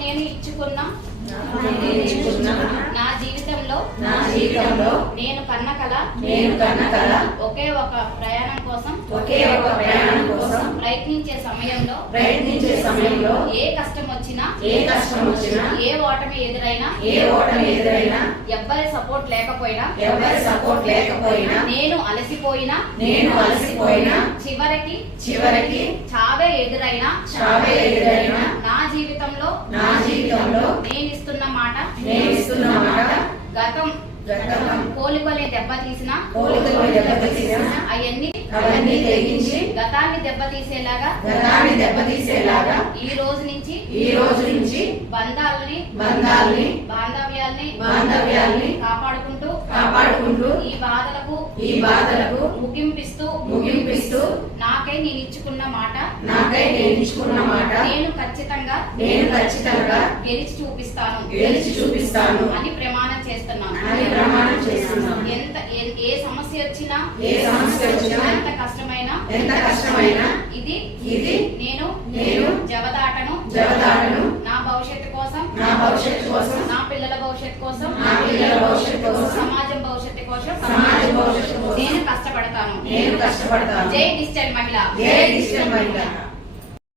నేను ఇచ్చుకున్న నా జీవితంలో నేను కన్న కల ఒకే ఒక ప్రయాణం కోసం ప్రయత్నించే సమయంలో ఏ కష్టం వచ్చినా ఏ ఓటమి ఎదురైనా ఎవ్వరి సపోర్ట్ లేకపోయినా నేను అలసిపోయినా చివరికి చావే ఎదురైనా నా జీవితంలో నేను ఇస్తున్న మాట గతం కోలుకొని దెబ్బతీసిన అవన్నీ తెగించి గతాన్ని దెబ్బతీసేలాగా ఈ రోజు నుంచి బంధాలని బాంధవ్యాల్ని కాపాడుకుంటూ ఈ బాధలకు ముగింపిస్తూ నాకై నేను ఇచ్చుకున్న మాట నేను ఖచ్చితంగా గెలిచి చూపిస్తాను అని ప్రమాణం చేస్తున్నాను. ఏ సమస్య వచ్చినా ఎంత కష్టమైనా ఇది నేను జవదాటను. నా భవిష్యత్తు కోసం నా పిల్లల భవిష్యత్తు కోసం సమాజం భవిష్యత్తు కోసం నేను కష్టపడతాను. జై డిజిటల్ మహిళ.